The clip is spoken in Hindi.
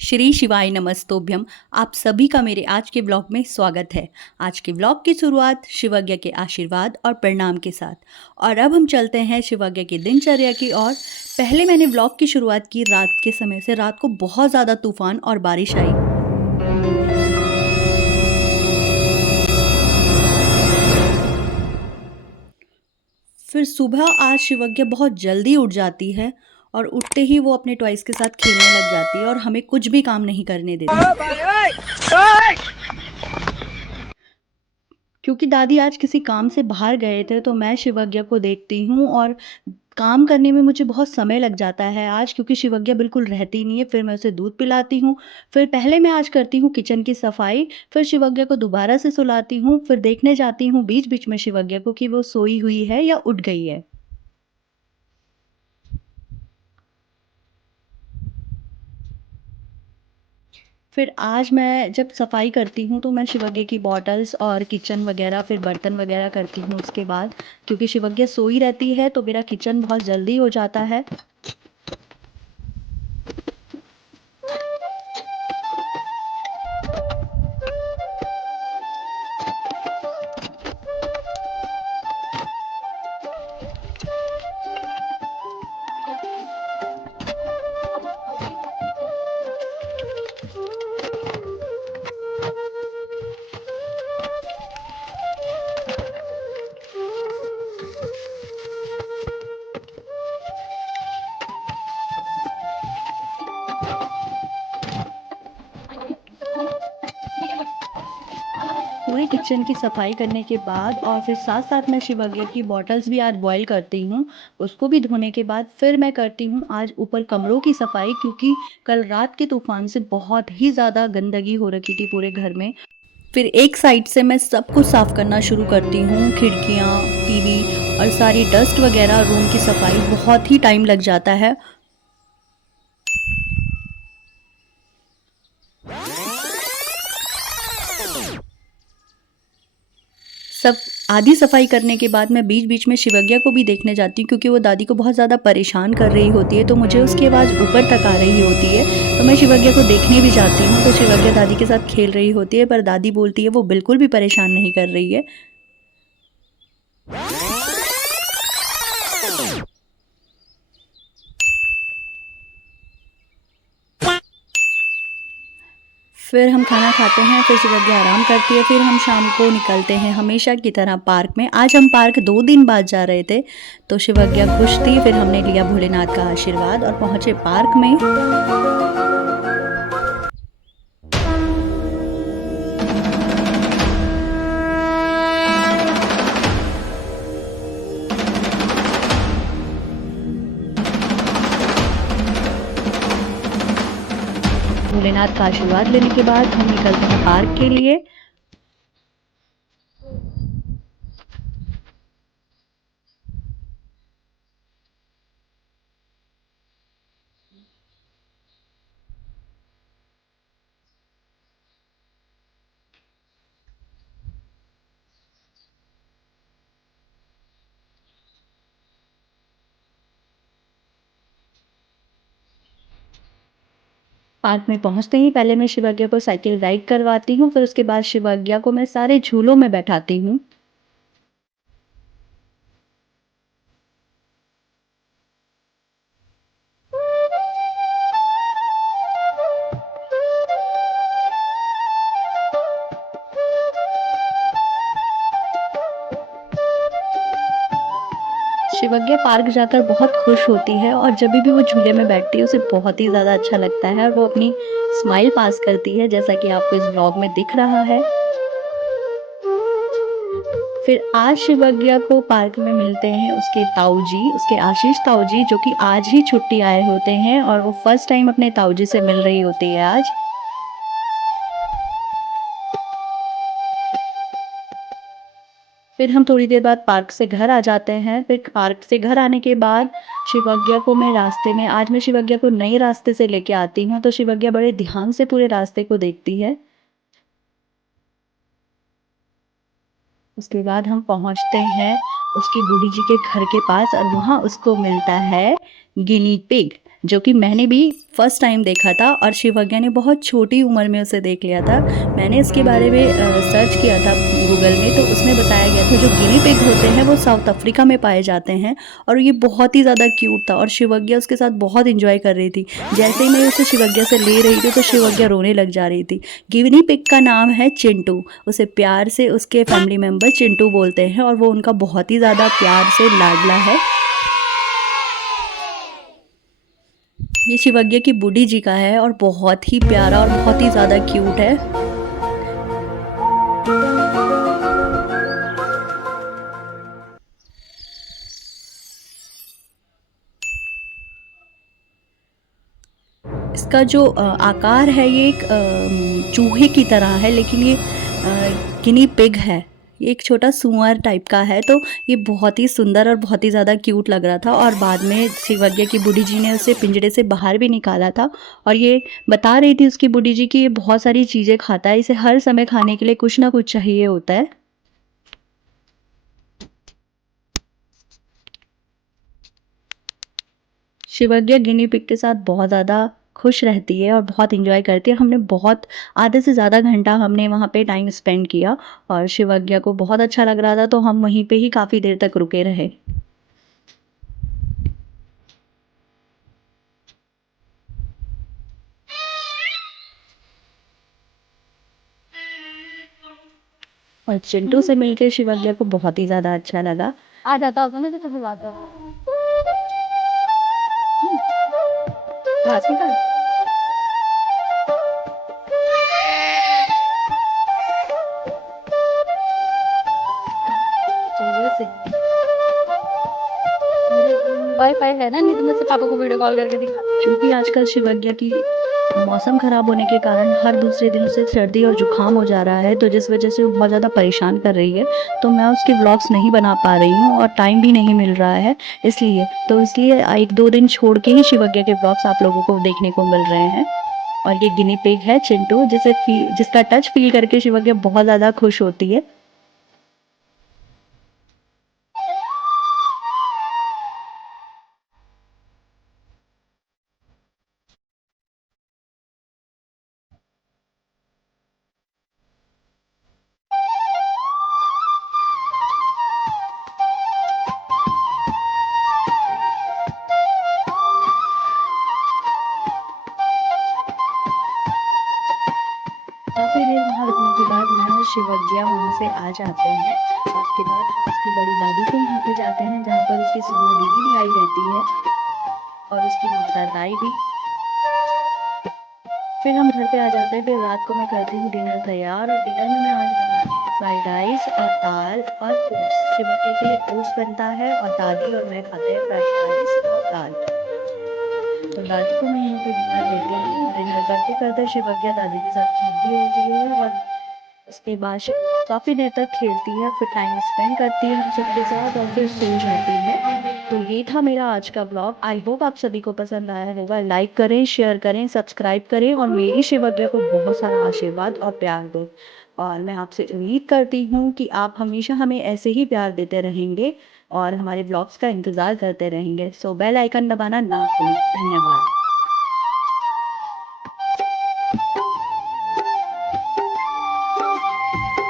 श्री शिवाय नमस्तोभ्यम। आप सभी का मेरे आज के व्लॉग में स्वागत है। आज के व्लॉग की शुरुआत शिवज्ञ के आशीर्वाद और प्रणाम के साथ। और अब हम चलते हैं शिवज्ञ की दिनचर्या की ओर। पहले मैंने व्लॉग की शुरुआत की रात के समय से। रात को बहुत ज़्यादा तूफान और बारिश आई। फिर सुबह आज शिवज्ञ बहुत जल्दी उठ जाती है और उठते ही वो अपने टॉयज़ के साथ खेलने लग जाती है और हमें कुछ भी काम नहीं करने देती। क्योंकि दादी आज किसी काम से बाहर गए थे तो मैं शिवज्ञ को देखती हूँ और काम करने में मुझे बहुत समय लग जाता है आज, क्योंकि शिवज्ञ बिल्कुल रहती नहीं है। फिर मैं उसे दूध पिलाती हूँ, फिर पहले मैं आज करती हूँ किचन की सफाई, फिर शिवज्ञ को दोबारा से सुलाती हूँ, फिर देखने जाती हूँ बीच बीच में शिवज्ञ को कि वो सोई हुई है या उठ गई है। फिर आज मैं जब सफाई करती हूँ तो मैं शिवज्ञ की बॉटल्स और किचन वगैरह फिर बर्तन वगैरह करती हूँ उसके बाद, क्योंकि शिवज्ञ सोई रहती है तो मेरा किचन बहुत जल्दी हो जाता है। पूरे किचन की सफाई करने के बाद और फिर साथ साथ मैं शिवज्ञ की बॉटल्स भी आज बॉईल करती हूँ। उसको भी धोने के बाद फिर मैं करती हूँ आज ऊपर कमरों की सफाई, क्योंकि कल रात के तूफान से बहुत ही ज़्यादा गंदगी हो रखी थी पूरे घर में। फिर एक साइड से मैं सब कुछ साफ़ करना शुरू करती हूँ, खिड़कियाँ, टीवी और सारी डस्ट वगैरह। रूम की सफाई बहुत ही टाइम लग जाता है। सब आधी सफाई करने के बाद मैं बीच बीच में शिवज्ञ को भी देखने जाती हूँ, क्योंकि वो दादी को बहुत ज़्यादा परेशान कर रही होती है, तो मुझे उसकी आवाज़ ऊपर तक आ रही होती है। तो मैं शिवज्ञ को देखने भी जाती हूँ तो शिवज्ञ दादी के साथ खेल रही होती है, पर दादी बोलती है वो बिल्कुल भी परेशान नहीं कर रही है। फिर हम खाना खाते हैं, फिर शिवज्ञ आराम करती है, फिर हम शाम को निकलते हैं हमेशा की तरह पार्क में। आज हम पार्क 2 दिन बाद जा रहे थे तो शिवज्ञ खुश थी। फिर हमने लिया भोलेनाथ का आशीर्वाद और पहुँचे पार्क में। भोलेनाथ का आशीर्वाद लेने के बाद हम निकलते हैं पार्क के लिए। पार्क में पहुंचते ही पहले मैं शिवज्ञ को साइकिल राइड करवाती हूँ, फिर उसके बाद शिवज्ञ को मैं सारे झूलों में बैठाती हूँ। शिवज्ञ पार्क जाकर बहुत खुश होती है और जब भी वो झूले में बैठती है उसे बहुत ही ज़्यादा अच्छा लगता है और वो अपनी स्माइल पास करती है, जैसा कि आपको इस ब्लॉग में दिख रहा है। फिर आज शिवज्ञ को पार्क में मिलते हैं उसके ताऊ जी, उसके आशीष ताऊ जी, जो कि आज ही छुट्टी आए होते हैं और वो फर्स्ट टाइम अपने ताऊ जी से मिल रही होती है आज। फिर हम थोड़ी देर बाद पार्क से घर आ जाते हैं। फिर पार्क से घर आने के बाद शिवज्ञ को मैं रास्ते में, आज मैं शिवज्ञ को नए रास्ते से लेके आती हूँ, तो शिवज्ञ बड़े ध्यान से पूरे रास्ते को देखती है। उसके बाद हम पहुँचते हैं उसकी बूढ़ी जी के घर के पास और वहाँ उसको मिलता है गिनी पिग। जो कि मैंने भी फर्स्ट टाइम देखा था और शिवज्ञा ने बहुत छोटी उम्र में उसे देख लिया था। मैंने इसके बारे में सर्च किया था गूगल में, तो उसमें बताया गया था जो गिनी पिग होते हैं वो साउथ अफ्रीका में पाए जाते हैं और ये बहुत ही ज़्यादा क्यूट था और शिवज्ञा उसके साथ बहुत एंजॉय कर रही थी। जैसे ही मैं उसे शिवज्ञा से ले रही थी तो शिवज्ञा रोने लग जा रही थी। गिनी पिग का नाम है चिंटू, उसे प्यार से उसके फैमिली मेम्बर चिंटू बोलते हैं और वो उनका बहुत ही ज़्यादा प्यार से लाडला है। ये शिवज्ञा की बुड्ढी जी का है और बहुत ही प्यारा और बहुत ही ज़्यादा क्यूट है। इसका जो आकार है ये एक चूहे की तरह है, लेकिन ये गिनी पिग है। ये एक छोटा सुअर टाइप का है, तो ये बहुत ही सुंदर और बहुत ही ज़्यादा क्यूट लग रहा था और बाद में शिवज्ञा की बुड्ढी जी ने उसे पिंजरे से बाहर भी निकाला था और ये बता रही थी उसकी बुड्ढी जी कि ये बहुत सारी चीज़ें खाता है, इसे हर समय खाने के लिए कुछ ना कुछ चाहिए होता है। शिवज्ञा गिनी पिग के साथ बहुत ज़्यादा खुश रहती है और बहुत एंजॉय करती है। हमने बहुत आधे से ज़्यादा घंटा हमने वहाँ पे टाइम स्पेंड किया और शिवज्ञा को बहुत अच्छा लग रहा था, तो हम वहीं पे ही काफ़ी देर तक रुके रहे। और चिंटू से मिलके शिवज्ञा को बहुत ही ज़्यादा अच्छा लगा। आ जाता होगा ना तो कभी बात हो। घास निकाल। चलिए से। वाईफाई है ना, नहीं तो मैं से पापा को वीडियो कॉल करके दिखा। क्योंकि आजकल शिवज्ञा की मौसम खराब होने के कारण हर दूसरे दिन उसे सर्दी और जुकाम हो जा रहा है, तो जिस वजह से वो बहुत ज़्यादा परेशान कर रही है, तो मैं उसके व्लॉग्स नहीं बना पा रही हूँ और टाइम भी नहीं मिल रहा है इसलिए 1-2 दिन छोड़ के ही शिवज्ञा के व्लॉग्स आप लोगों को देखने को मिल रहे हैं। और ये गिनी पिग है चिंटू, जिसका टच फील करके शिवज्ञा बहुत ज़्यादा खुश होती है। काफ़ी देर वहाँ रुकने के बाद मैं और शिवज्ञा वहाँ से आ जाते हैं। उसके बाद हम उसकी बड़ी दादी के यहाँ पे जाते हैं, जहाँ पर उसकी सुबह दीदी भी आई रहती है और उसकी माता दाई भी। फिर हम घर पे आ जाते हैं, फिर रात को मैं करती हूँ डिनर तैयार और डिनर में मैं आज बनाती हूँ फ्राइड राइस और दाल और ओट्स। शिवज्ञा के लिए ओट्स बनता है और दादी और मैं खाते हैं फ्राइड राइस और दाल। तो दादी को मैं यहाँ पे डिनर देती हूँ। डिनर करते-करते शिवज्ञा दादी के साथ खेलती रहती है और उसके बाद काफ़ी देर तक खेलती है, फिर टाइम स्पेंड करती है हम सबके साथ और फिर सो जाती है। तो ये था मेरा आज का ब्लॉग। आई होप आप सभी को पसंद आया होगा। लाइक करें, शेयर करें, सब्सक्राइब करें और मेरी शिवज्ञा को बहुत सारा आशीर्वाद और प्यार दें। और मैं आपसे उम्मीद करती हूँ कि आप हमेशा हमें ऐसे ही प्यार देते रहेंगे और हमारे ब्लॉग्स का इंतज़ार करते रहेंगे। सो बेल आइकन दबाना ना भूलें। धन्यवाद।